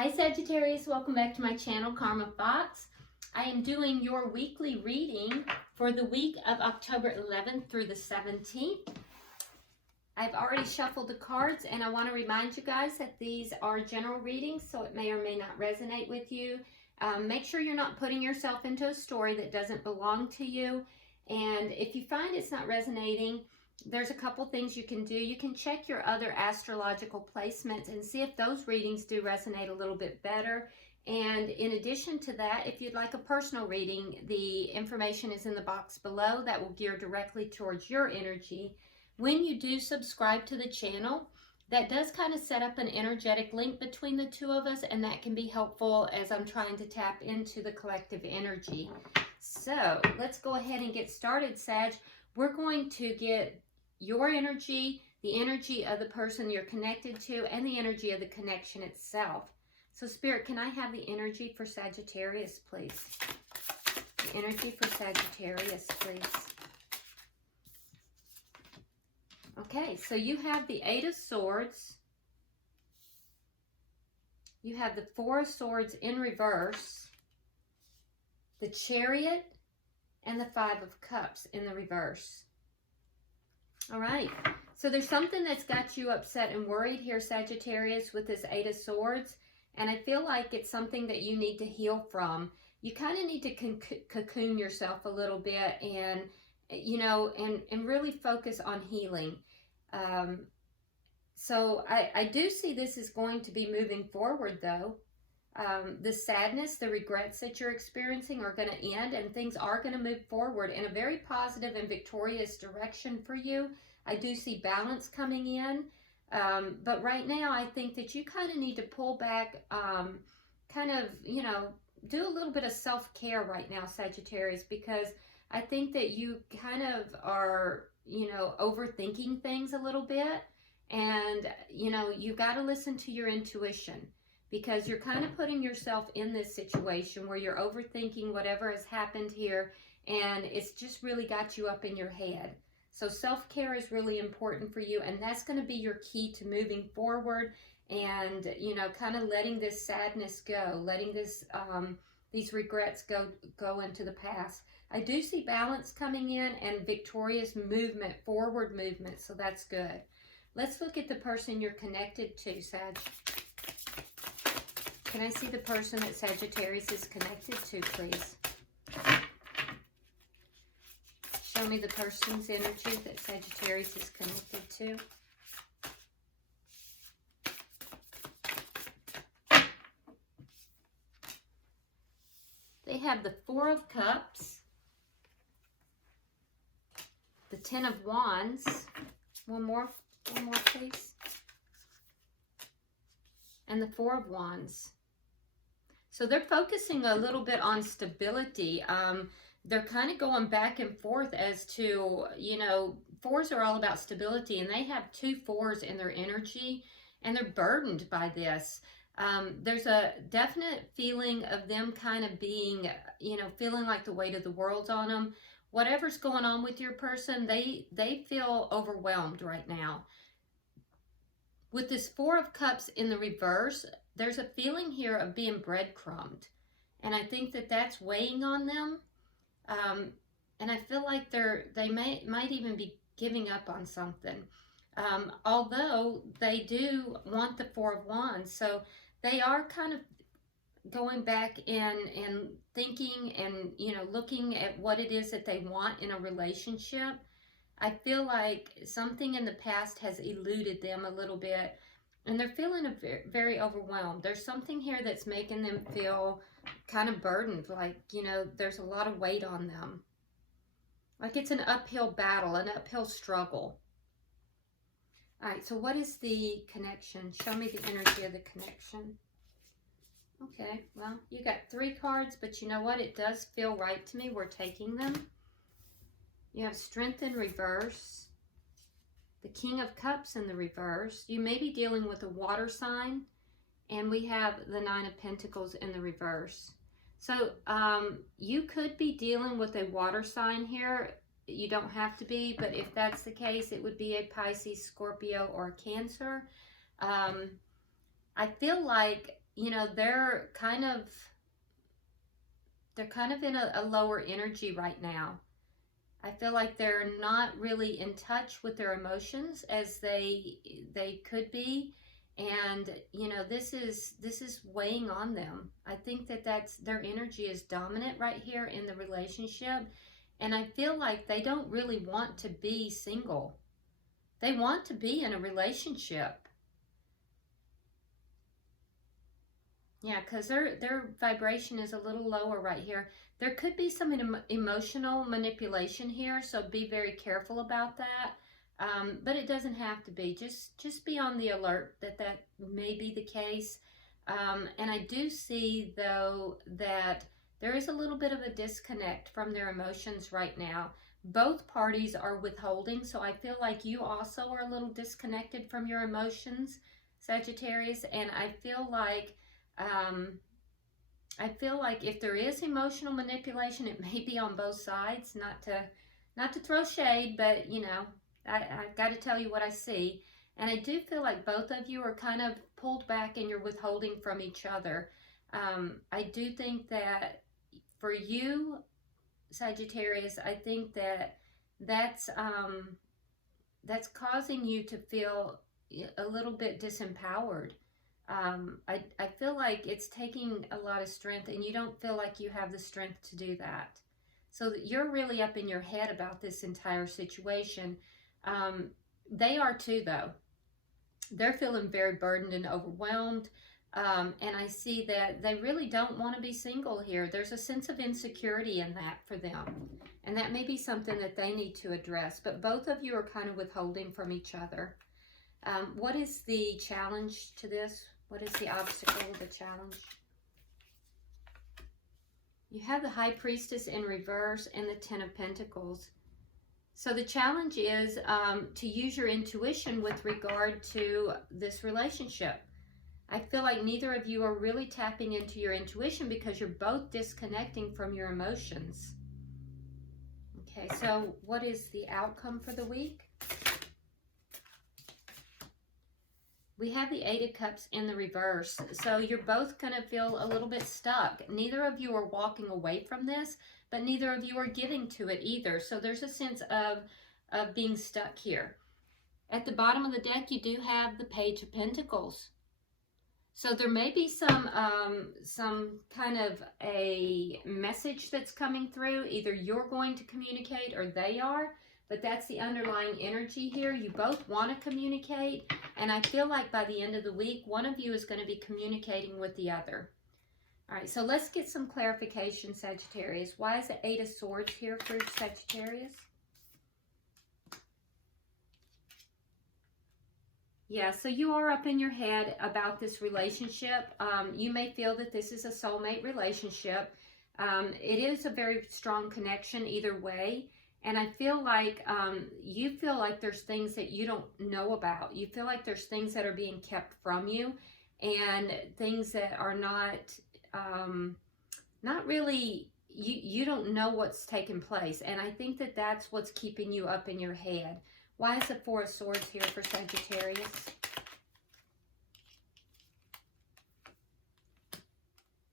Hi Sagittarius, welcome back to my channel, Karma Thoughts. I am doing your weekly reading for the week of October 11th through the 17th. I've already shuffled the cards and I want to remind you guys that these are general readings, so it may or may not resonate with you. Make sure you're not putting yourself into a story that doesn't belong to you. And if you find it's not resonating, there's a couple things you can do. You can check your other astrological placements and see if those readings do resonate a little bit better. And in addition to that, if you'd like a personal reading, the information is in the box below that will gear directly towards your energy. When you do subscribe to the channel, that does kind of set up an energetic link between the two of us, and that can be helpful as I'm trying to tap into the collective energy. So let's go ahead and get started, Sag. We're going to get your energy, the energy of the person you're connected to, and the energy of the connection itself. So Spirit, can I have the energy for Sagittarius, please? The energy for Sagittarius, please. Okay, so you have the Eight of Swords. You have the Four of Swords in reverse, the Chariot, and the Five of Cups in the reverse. All right, so there's something that's got you upset and worried here, Sagittarius, with this Eight of Swords. And I feel like it's something that you need to heal from. You kind of need to cocoon yourself a little bit and, you know, and really focus on healing. So I do see this is going to be moving forward, though. The sadness, the regrets that you're experiencing are going to end, and things are going to move forward in a very positive and victorious direction for you. I do see balance coming in, but right now I think that you kind of need to pull back, kind of, you know, do a little bit of self-care right now, Sagittarius, because I think that you kind of are, you know, overthinking things a little bit, and, you know, you got to listen to your intuition, because you're kind of putting yourself in this situation where you're overthinking whatever has happened here, and it's just really got you up in your head. So self-care is really important for you, and that's going to be your key to moving forward and, you know, kind of letting this sadness go, letting this these regrets go into the past. I do see balance coming in and victorious movement, forward movement, so that's good. Let's look at the person you're connected to, Sag. Can I see the person that Sagittarius is connected to, please? Show me the person's energy that Sagittarius is connected to. They have the Four of Cups, the Ten of Wands. One more, please. And the Four of Wands. So they're focusing a little bit on stability. They're kind of going back and forth as to, you know, fours are all about stability, and they have two fours in their energy, and they're burdened by this. There's a definite feeling of them kind of being, you know, feeling like the weight of the world's on them. Whatever's going on with your person, they feel overwhelmed right now. With this Four of Cups in the reverse, there's a feeling here of being breadcrumbed. And I think that that's weighing on them. And I feel like they might even be giving up on something. Although they do want the Four of Wands. So they are kind of going back and thinking and, you know, looking at what it is that they want in a relationship. I feel like something in the past has eluded them a little bit, and they're feeling very overwhelmed. There's something here that's making them feel kind of burdened, like, you know, there's a lot of weight on them. Like it's an uphill battle, an uphill struggle. All right, so what is the connection? Show me the energy of the connection. Okay, well, you got 3 cards, but you know what? It does feel right to me. We're taking them. You have Strength in reverse, the King of Cups in the reverse. You may be dealing with a water sign, and we have the Nine of Pentacles in the reverse. So you could be dealing with a water sign here. You don't have to be, but if that's the case, it would be a Pisces, Scorpio, or a Cancer. I feel like you know, they're kind of in a lower energy right now. I feel like they're not really in touch with their emotions as they could be, and you know, this is weighing on them. I think that that's their energy is dominant right here in the relationship, and I feel like they don't really want to be single. They want to be in a relationship. Yeah, because their vibration is a little lower right here. There could be some emotional manipulation here, so be very careful about that. But it doesn't have to be. Just be on the alert that that may be the case. And I do see, though, that there is a little bit of a disconnect from their emotions right now. Both parties are withholding, so I feel like you also are a little disconnected from your emotions, Sagittarius, and I feel like if there is emotional manipulation, it may be on both sides. Not to throw shade, but you know, I've got to tell you what I see. And I do feel like both of you are kind of pulled back and you're withholding from each other. I do think that for you, Sagittarius, I think that that's causing you to feel a little bit disempowered. I feel like it's taking a lot of strength, and you don't feel like you have the strength to do that. So that you're really up in your head about this entire situation. They are too, though. They're feeling very burdened and overwhelmed. And I see that they really don't want to be single here. There's a sense of insecurity in that for them. And that may be something that they need to address. But both of you are kind of withholding from each other. What is the challenge to this? What is the obstacle, the challenge? You have the High Priestess in reverse and the Ten of Pentacles. So the challenge is to use your intuition with regard to this relationship. I feel like neither of you are really tapping into your intuition because you're both disconnecting from your emotions. Okay, so what is the outcome for the week? We have the Eight of Cups in the reverse. So you're both going to feel a little bit stuck. Neither of you are walking away from this, but neither of you are giving to it either. So there's a sense of being stuck here. At the bottom of the deck, you do have the Page of Pentacles. So there may be some kind of a message that's coming through. Either you're going to communicate or they are. But that's the underlying energy here. You both want to communicate. And I feel like by the end of the week, one of you is going to be communicating with the other. All right, so let's get some clarification, Sagittarius. Why is the Eight of Swords here for Sagittarius? Yeah, so you are up in your head about this relationship. You may feel that this is a soulmate relationship. It is a very strong connection either way. And I feel like you feel like there's things that you don't know about. You feel like there's things that are being kept from you and things that are not really, you don't know what's taken place. And I think that that's what's keeping you up in your head. Why is the Four of Swords here for Sagittarius?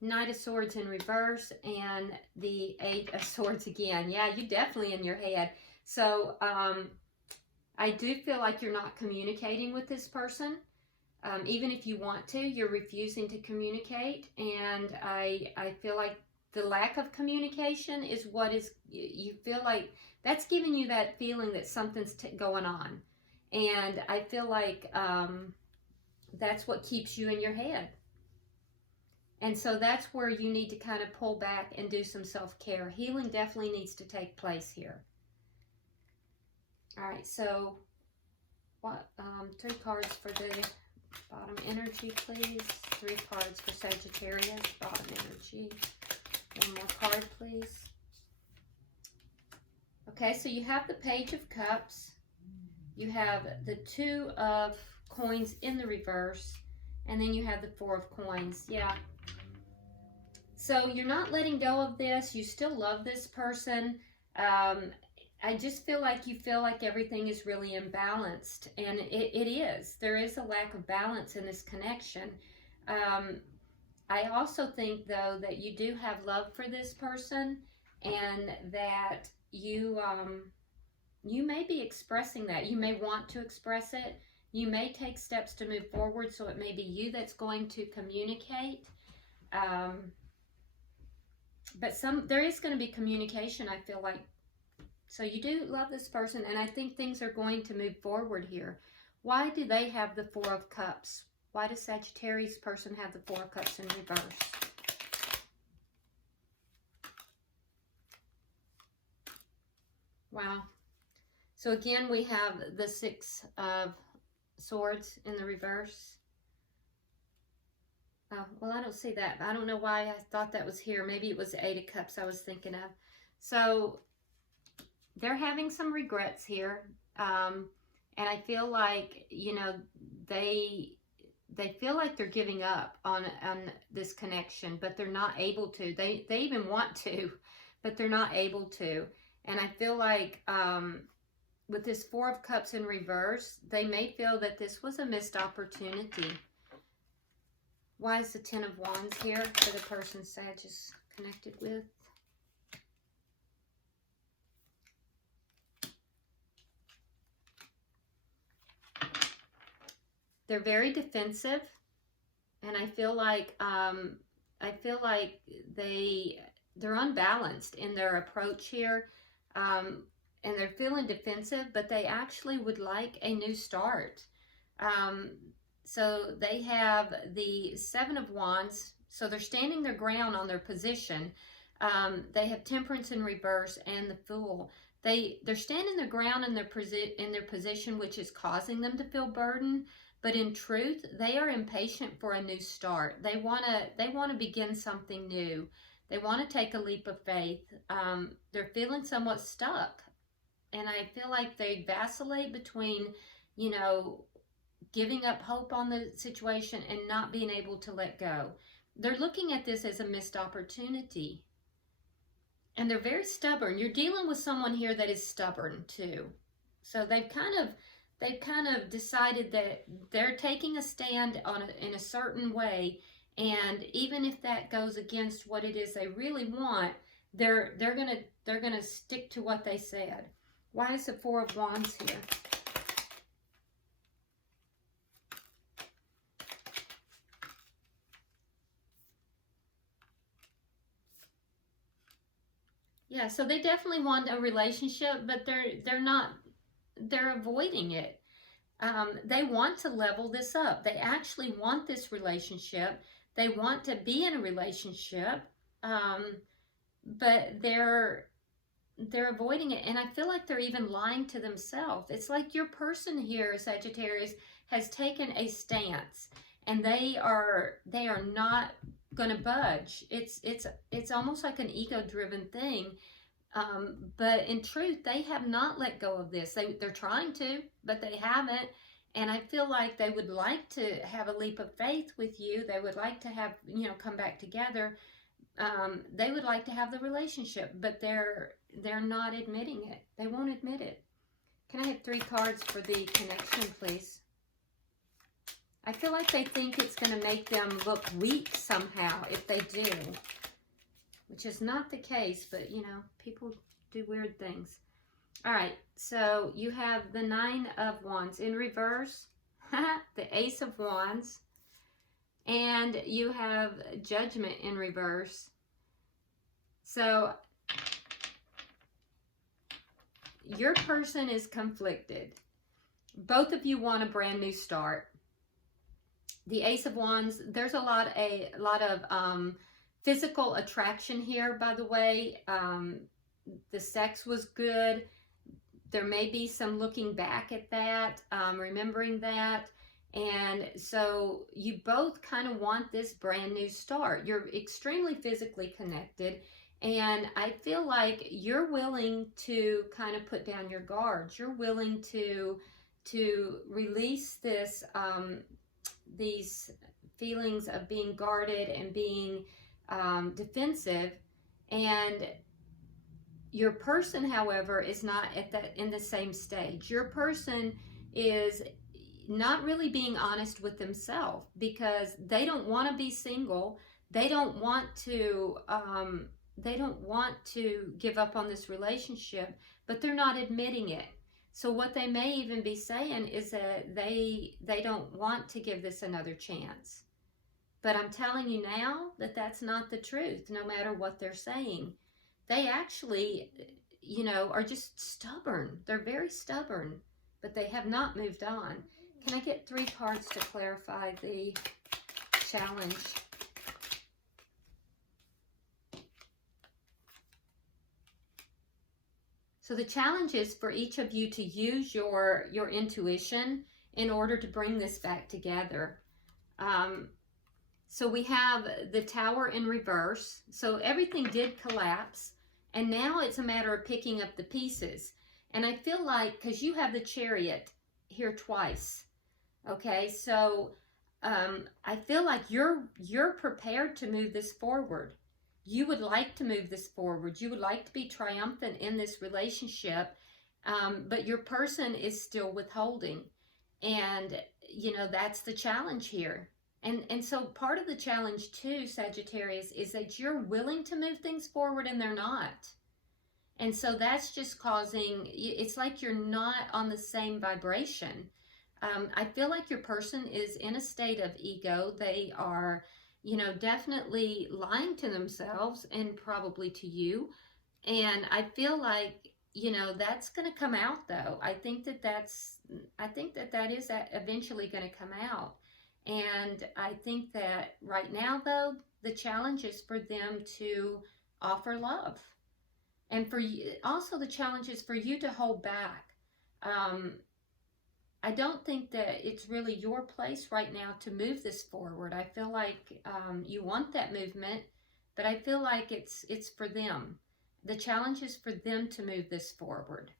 Knight of Swords in reverse and the Eight of Swords again. Yeah, you're definitely in your head. So I do feel like you're not communicating with this person. Even if you want to, you're refusing to communicate. And I feel like the lack of communication is what is, you feel like that's giving you that feeling that something's going on. And I feel like that's what keeps you in your head. And so that's where you need to kind of pull back and do some self-care. Healing definitely needs to take place here. All right, so what? 3 cards for the bottom energy, please. 3 cards for Sagittarius, bottom energy. 1 more card, please. Okay, so you have the Page of Cups. You have the 2 of Coins in the reverse. And then you have the 4 of Coins. Yeah. So you're not letting go of this. You still love this person. I just feel like everything is really imbalanced. And it is. There is a lack of balance in this connection. I also think, though, that you do have love for this person, and that you may be expressing that. You may want to express it. You may take steps to move forward, so it may be you that's going to communicate. But there is going to be communication, I feel like. So you do love this person, and I think things are going to move forward here. Why do they have the Four of Cups? Why does Sagittarius person have the Four of Cups in reverse? Wow. So again, we have the Six of Swords in the reverse. Oh, well, I don't see that. I don't know why I thought that was here. Maybe it was the Eight of Cups I was thinking of. So they're having some regrets here. And I feel like, you know, they feel like they're giving up on this connection, but they're not able to. They even want to, but they're not able to. And I feel like with this Four of Cups in reverse, they may feel that this was a missed opportunity. Why is the Ten of Wands here for the person Sag is connected with? They're very defensive, and I feel like they're unbalanced in their approach here, and they're feeling defensive, but they actually would like a new start. So they have the Seven of Wands, so they're standing their ground on their position. They have Temperance in reverse and the Fool. They're standing their ground in their position, which is causing them to feel burdened. But in truth, they are impatient for a new start. They want to begin something new. They want to take a leap of faith. They're feeling somewhat stuck, and I feel like they vacillate between, you know, giving up hope on the situation and not being able to let go. They're looking at this as a missed opportunity, and they're very stubborn. You're dealing with someone here that is stubborn too. So they've kind of decided that they're taking a stand in a certain way, and even if that goes against what it is they really want, they're gonna stick to what they said. Why is the Four of Wands here? Yeah, so they definitely want a relationship, but they're avoiding it. They want to level this up. They actually want this relationship. They want to be in a relationship, but they're avoiding it. And I feel like they're even lying to themselves. It's like your person here, Sagittarius, has taken a stance, and they are not going to budge. It's almost like an ego-driven thing. But in truth, they have not let go of this. They're trying to, but they haven't. And I feel like they would like to have a leap of faith with you. They would like to have, you know, come back together. They would like to have the relationship, but they're not admitting it. They won't admit it. Can I have 3 cards for the connection, please? I feel like they think it's going to make them look weak somehow if they do, which is not the case, but, you know, people do weird things. All right, so you have the Nine of Wands in reverse, the Ace of Wands, and you have Judgment in reverse. So your person is conflicted. Both of you want a brand new start. The Ace of Wands, there's a lot of physical attraction here, by the way. The sex was good. There may be some looking back at that, remembering that. And so you both kind of want this brand new start. You're extremely physically connected. And I feel like you're willing to kind of put down your guards. You're willing to release this, these feelings of being guarded and being defensive. And your person, however, is not in the same stage. Your person is not really being honest with themselves because they don't want to be single. they don't want to give up on this relationship, but they're not admitting it. So what they may even be saying is that they don't want to give this another chance. But I'm telling you now that that's not the truth, no matter what they're saying. They actually, you know, are just stubborn. They're very stubborn, but they have not moved on. Can I get 3 cards to clarify the challenge? So the challenge is for each of you to use your intuition in order to bring this back together. So we have the Tower in reverse. So everything did collapse, and now it's a matter of picking up the pieces. And I feel like, because you have the Chariot here twice, okay, so I feel like you're prepared to move this forward. You would like to move this forward. You would like to be triumphant in this relationship, but your person is still withholding. And, you know, that's the challenge here. And so part of the challenge too, Sagittarius, is that you're willing to move things forward and they're not. And so that's just causing, it's like you're not on the same vibration. I feel like your person is in a state of ego. They are, you know, definitely lying to themselves and probably to you. And I feel like, you know, that's going to come out though. I think that is eventually going to come out. And I think that right now though, the challenge is for them to offer love. And for you, also the challenge is for you to hold back. I don't think that it's really your place right now to move this forward. I feel like you want that movement, but I feel like it's for them. The challenge is for them to move this forward.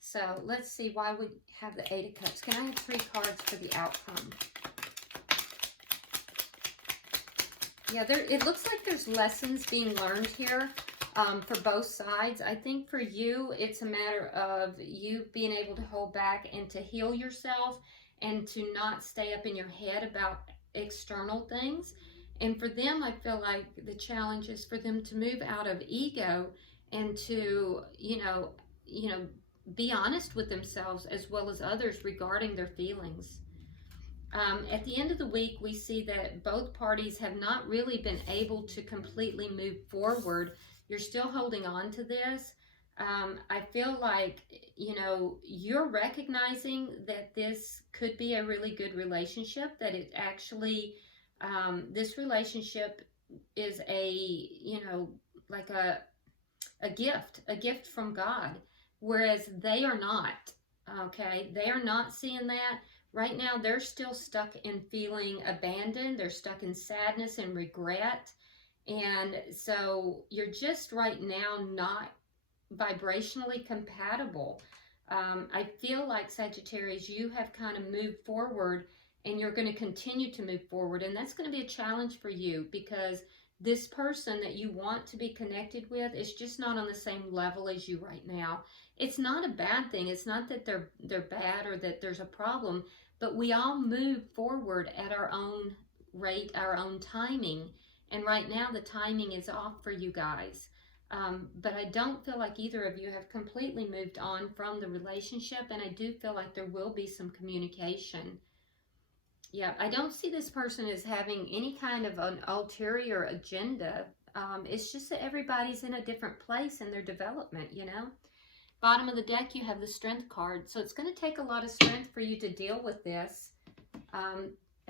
So let's see why we have the 8 of Cups. Can I have 3 cards for the outcome? Yeah, it looks like there's lessons being learned here. For both sides. I think for you, it's a matter of you being able to hold back and to heal yourself and to not stay up in your head about external things. And for them, I feel like the challenge is for them to move out of ego and to, you know, be honest with themselves as well as others regarding their feelings. At the end of the week, we see that both parties have not really been able to completely move forward. You're still holding on to this. I feel like, you know, you're recognizing that this could be a really good relationship, that it actually, this relationship is a, you know, like a gift from God, whereas they are not, okay? They are not seeing that. Right now, they're still stuck in feeling abandoned. They're stuck in sadness and regret. And so you're just right now not vibrationally compatible. I feel like, Sagittarius, you have kind of moved forward and you're going to continue to move forward. And that's going to be a challenge for you because this person that you want to be connected with is just not on the same level as you right now. It's not a bad thing. It's not that they're bad or that there's a problem, but we all move forward at our own rate, our own timing. And right now the timing is off for you guys. But I don't feel like either of you have completely moved on from the relationship. And I do feel like there will be some communication. Yeah, I don't see this person as having any kind of an ulterior agenda. It's just that everybody's in a different place in their development, you know. Bottom of the deck, you have the Strength card. So it's going to take a lot of strength for you to deal with this.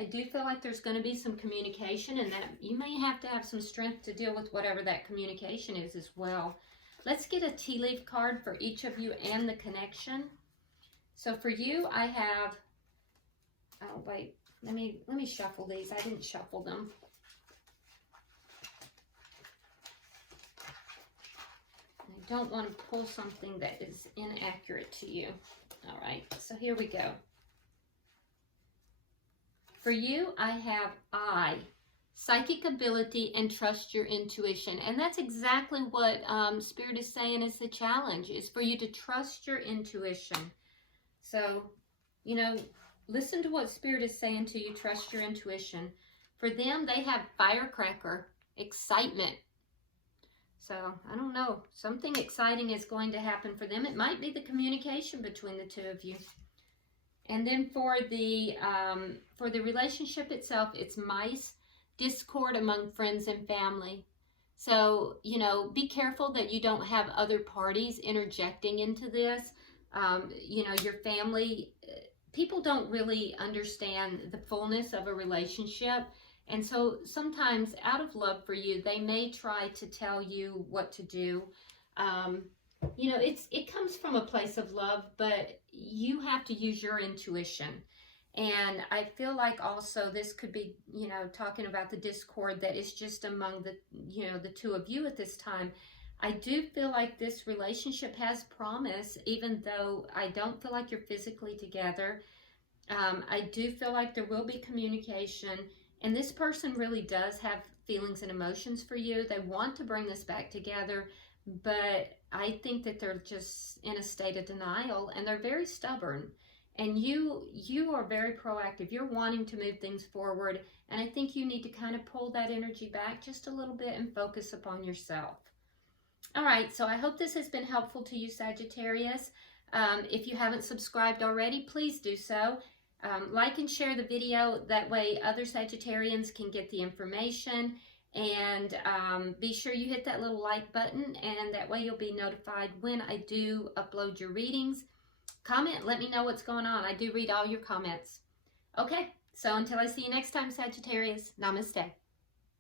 I do feel like there's going to be some communication and that you may have to have some strength to deal with whatever that communication is as well. Let's get a tea leaf card for each of you and the connection. So for you, I have, oh wait, let me shuffle these. I didn't shuffle them. I don't want to pull something that is inaccurate to you. All right, so here we go. For you, I have psychic ability and trust your intuition. And that's exactly what Spirit is saying is the challenge, is for you to trust your intuition. So, you know, listen to what Spirit is saying to you, trust your intuition. For them, they have firecracker, excitement. So, I don't know. Something exciting is going to happen for them. It might be the communication between the two of you. And then for the relationship itself, it's mice, discord among friends and family. So, you know, be careful that you don't have other parties interjecting into this. You know, your family, people don't really understand the fullness of a relationship. And so sometimes out of love for you, they may try to tell you what to do. You know, it comes from a place of love, but you have to use your intuition. And I feel like also this could be, you know, talking about the discord that is just among the, you know, the two of you at this time. I do feel like this relationship has promise, even though I don't feel like you're physically together. I do feel like there will be communication, and this person really does have feelings and emotions for you. They want to bring this back together, but I think that they're just in a state of denial, and they're very stubborn. And you are very proactive. You're wanting to move things forward, and I think you need to kind of pull that energy back just a little bit and focus upon yourself. All right, so I hope this has been helpful to you, Sagittarius. If you haven't subscribed already, please do so. Like and share the video. That way other Sagittarians can get the information. And be sure you hit that little like button, and that way you'll be notified when I do upload your readings. Comment, let me know what's going on. I do read all your comments. Okay, so until I see you next time, Sagittarius, namaste.